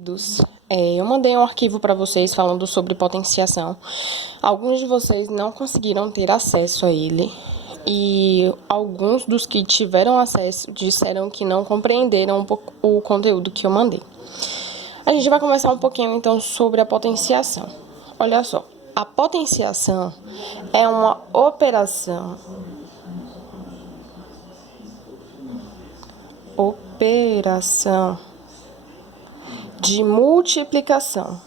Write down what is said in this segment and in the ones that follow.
queridos, eu mandei um arquivo para vocês falando sobre potenciação. Alguns de vocês não conseguiram ter acesso a ele e alguns dos que tiveram acesso disseram que não compreenderam o conteúdo que eu mandei. A gente vai conversar um pouquinho então sobre a potenciação. Olha só, a potenciação é uma operação de multiplicação.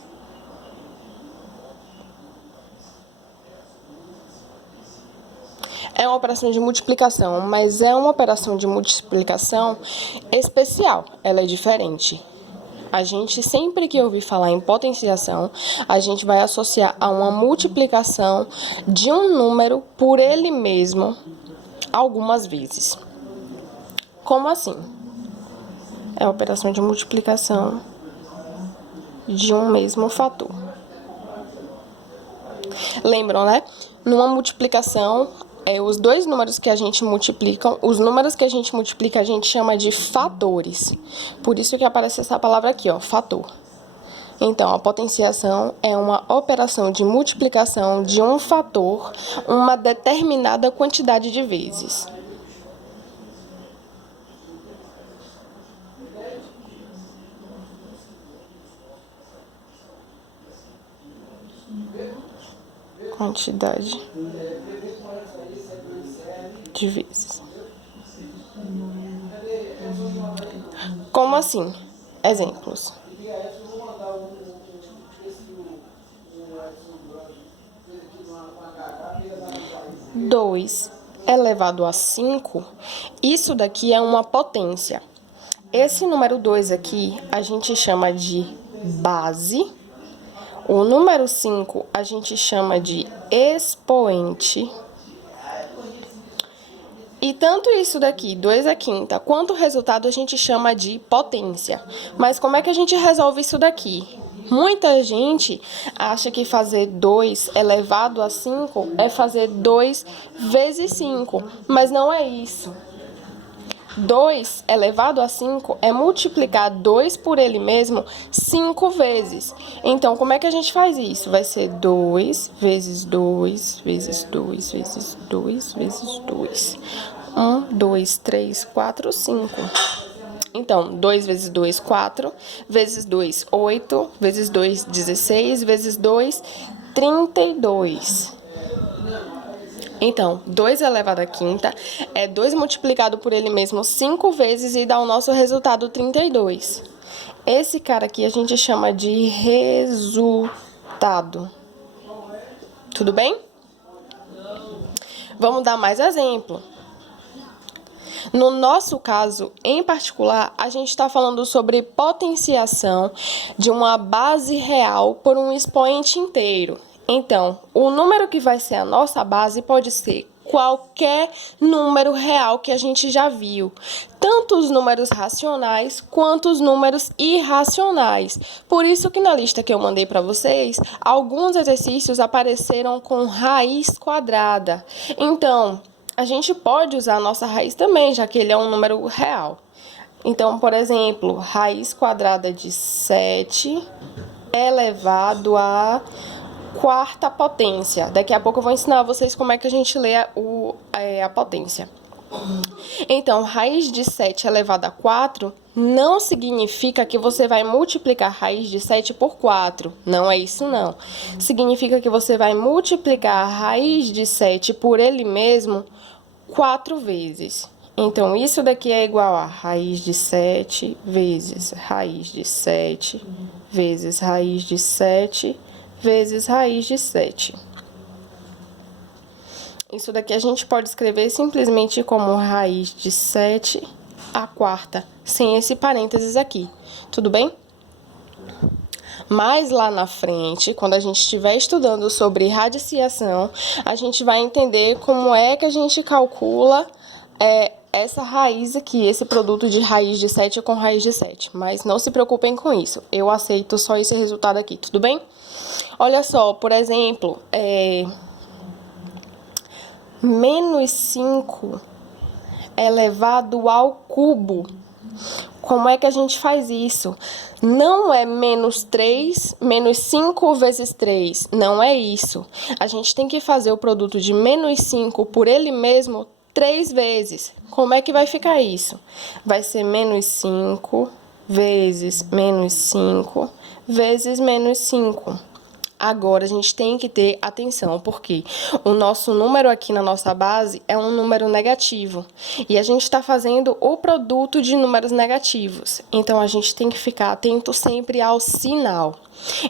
É uma operação de multiplicação, mas é uma operação de multiplicação especial, ela é diferente. A gente, sempre que ouvir falar em potenciação, a gente vai associar a uma multiplicação de um número por ele mesmo algumas vezes. Como assim? É a operação de multiplicação de um mesmo fator. Lembram, né? Numa multiplicação, os dois números que a gente multiplica, os números que a gente multiplica, a gente chama de fatores. Por isso que aparece essa palavra aqui, ó, fator. Então, a potenciação é uma operação de multiplicação de um fator uma determinada quantidade de vezes. Quantidade de vezes. Como assim? Exemplos. 2 elevado a 5, isso daqui é uma potência. Esse número 2 aqui a gente chama de base. O número 5 a gente chama de expoente. E tanto isso daqui, 2 à quinta, quanto o resultado a gente chama de potência. Mas como é que a gente resolve isso daqui? Muita gente acha que fazer 2 elevado a 5 é fazer 2 vezes 5, mas não é isso. 2 elevado a 5 é multiplicar 2 por ele mesmo 5 vezes. Então, como é que a gente faz isso? Vai ser 2 vezes 2 vezes 2 vezes 2 vezes 2. 1, 2, 3, 4, 5. Então, 2 vezes 2, 4. Vezes 2, 8. Vezes 2, 16. Vezes 2, 32. Então, 2 elevado à quinta é 2 multiplicado por ele mesmo 5 vezes e dá o nosso resultado 32. Esse cara aqui a gente chama de resultado. Tudo bem? Vamos dar mais exemplo. No nosso caso, em particular, a gente está falando sobre potenciação de uma base real por um expoente inteiro. Então, o número que vai ser a nossa base pode ser qualquer número real que a gente já viu, tanto os números racionais quanto os números irracionais. Por isso que na lista que eu mandei para vocês, alguns exercícios apareceram com raiz quadrada. Então, a gente pode usar a nossa raiz também, já que ele é um número real. Então, por exemplo, raiz quadrada de 7 elevado à quarta potência. Daqui a pouco eu vou ensinar vocês como é que a gente lê a potência. Então, raiz de 7 elevado a 4 não significa que você vai multiplicar raiz de 7 por 4. Não é isso, não. Significa que você vai multiplicar a raiz de 7 por ele mesmo 4 vezes. Então, isso daqui é igual a raiz de 7 vezes raiz de 7 vezes raiz de 7 vezes raiz de 7. Isso daqui a gente pode escrever simplesmente como raiz de 7 à quarta, sem esse parênteses aqui. Tudo bem? Mas lá na frente, quando a gente estiver estudando sobre radiciação, a gente vai entender como é que a gente calcula essa raiz aqui, esse produto de raiz de 7 com raiz de 7. Mas não se preocupem com isso, eu aceito só esse resultado aqui, tudo bem? Olha só, por exemplo, menos 5 elevado ao cubo. Como é que a gente faz isso? Não é menos 3, menos 5 vezes 3. Não é isso. A gente tem que fazer o produto de menos 5 por ele mesmo 3 vezes. Como é que vai ficar isso? Vai ser menos 5 vezes menos 5 vezes menos 5. Agora, a gente tem que ter atenção, porque o nosso número aqui na nossa base é um número negativo. E a gente está fazendo o produto de números negativos. Então, a gente tem que ficar atento sempre ao sinal.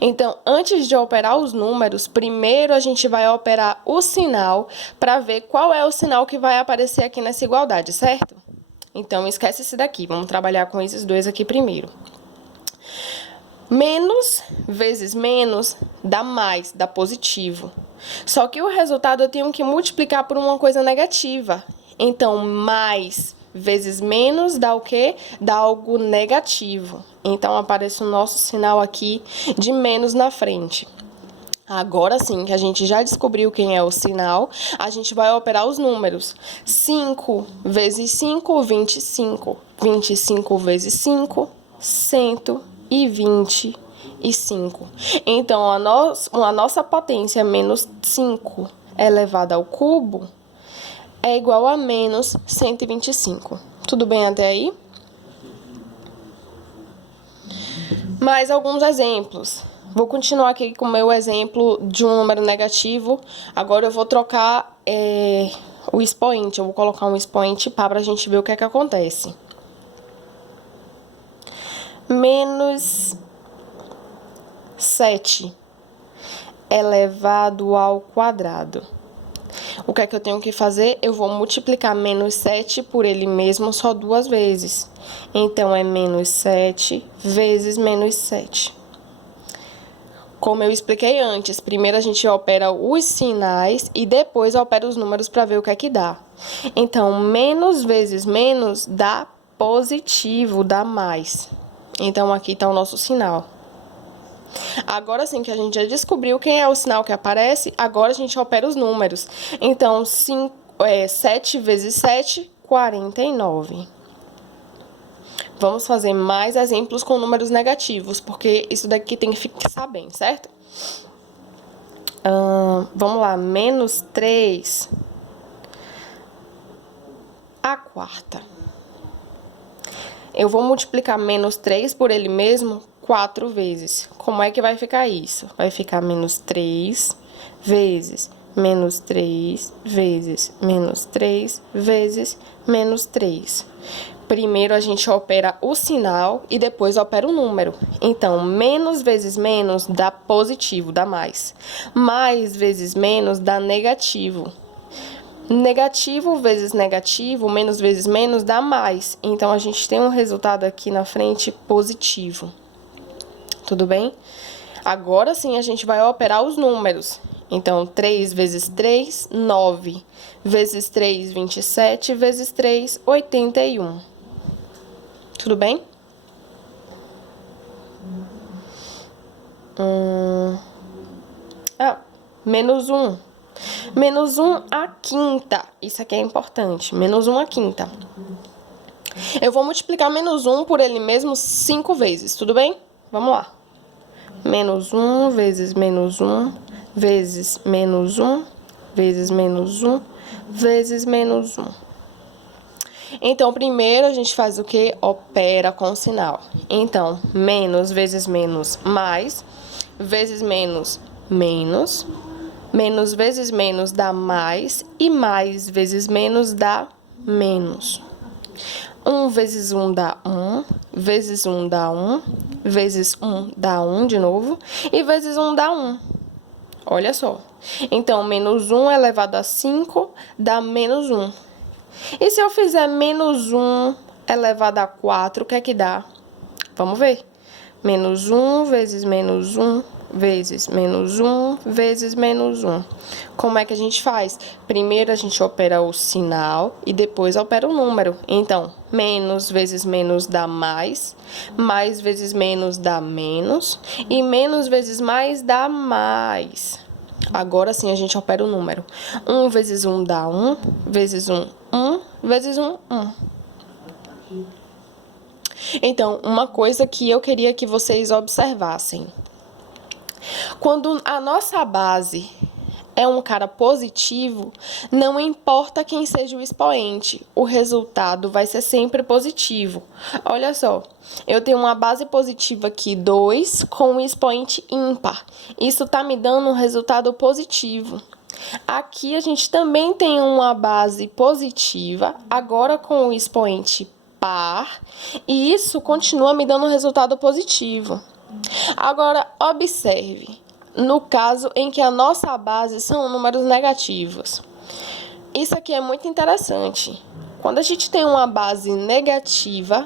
Então, antes de operar os números, primeiro a gente vai operar o sinal para ver qual é o sinal que vai aparecer aqui nessa igualdade, certo? Então, esquece esse daqui. Vamos trabalhar com esses dois aqui primeiro. Menos vezes menos dá mais, dá positivo. Só que o resultado eu tenho que multiplicar por uma coisa negativa. Então, mais vezes menos dá o quê? Dá algo negativo. Então, aparece o nosso sinal aqui de menos na frente. Agora sim, que a gente já descobriu quem é o sinal, a gente vai operar os números. 5 vezes 5, 25. 25 vezes 5, 125. Então, a nossa potência menos 5 elevada ao cubo é igual a menos 125. Tudo bem até aí? Mais alguns exemplos. Vou continuar aqui com o meu exemplo de um número negativo. Agora eu vou trocar o expoente. Eu vou colocar um expoente para a gente ver o que é que acontece. Menos 7 elevado ao quadrado. O que é que eu tenho que fazer? Eu vou multiplicar menos 7 por ele mesmo só 2 vezes. Então, é menos 7 vezes menos 7. Como eu expliquei antes, primeiro a gente opera os sinais e depois opera os números para ver o que é que dá. Então, menos vezes menos dá positivo, dá mais. Então, aqui está o nosso sinal. Agora sim que a gente já descobriu quem é o sinal que aparece, agora a gente opera os números. Então, 7 vezes 7, 49. Vamos fazer mais exemplos com números negativos, porque isso daqui tem que fixar bem, certo? Vamos lá, menos 3 a quarta. Eu vou multiplicar menos 3 por ele mesmo 4 vezes. Como é que vai ficar isso? Vai ficar menos 3 vezes menos 3 vezes menos 3 vezes menos 3. Primeiro a gente opera o sinal e depois opera o número. Então, menos vezes menos dá positivo, dá mais. Mais vezes menos dá negativo. Negativo vezes negativo, menos vezes menos, dá mais. Então, a gente tem um resultado aqui na frente positivo. Tudo bem? Agora sim, a gente vai operar os números. Então, 3 vezes 3, 9. Vezes 3, 27. Vezes 3, 81. Tudo bem? Menos 1. Menos 1 à quinta. Isso aqui é importante. Menos 1 à quinta. Eu vou multiplicar menos 1 por ele mesmo 5 vezes, tudo bem? Vamos lá. Menos 1 vezes menos 1 vezes menos 1 vezes menos 1 vezes menos 1. Então, primeiro a gente faz o quê? Opera com sinal. Então, menos vezes menos, mais. Vezes menos, menos. Menos vezes menos dá mais. E mais vezes menos dá menos. 1 vezes 1 dá 1. Vezes 1 dá 1. Vezes 1 dá 1 de novo. E vezes 1 dá 1. Olha só. Então, menos 1 elevado a 5 dá menos 1. E se eu fizer menos 1 elevado a 4, o que é que dá? Vamos ver. Menos 1 vezes menos 1 vezes menos 1 vezes menos 1. Como é que a gente faz? Primeiro a gente opera o sinal e depois opera o número. Então, menos vezes menos dá mais, mais vezes menos dá menos, e menos vezes mais dá mais. Agora sim a gente opera o número. 1 vezes 1 dá 1, vezes 1, 1, vezes 1, 1. Então, uma coisa que eu queria que vocês observassem. Quando a nossa base é um cara positivo, não importa quem seja o expoente, o resultado vai ser sempre positivo. Olha só, eu tenho uma base positiva aqui, 2, com um expoente ímpar. Isso está me dando um resultado positivo. Aqui a gente também tem uma base positiva, agora com o expoente par, e isso continua me dando um resultado positivo. Agora, observe, no caso em que a nossa base são números negativos. Isso aqui é muito interessante. Quando a gente tem uma base negativa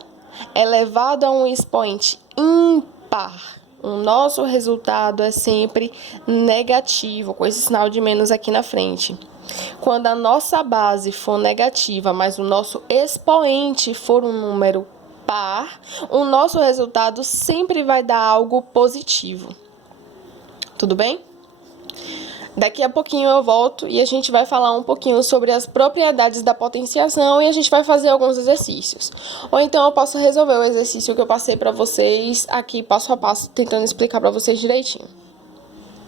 elevado a um expoente ímpar, o nosso resultado é sempre negativo, com esse sinal de menos aqui na frente. Quando a nossa base for negativa, mas o nosso expoente for um número par, o nosso resultado sempre vai dar algo positivo. Tudo bem? Daqui a pouquinho eu volto e a gente vai falar um pouquinho sobre as propriedades da potenciação e a gente vai fazer alguns exercícios. Ou então eu posso resolver o exercício que eu passei para vocês aqui passo a passo, tentando explicar para vocês direitinho.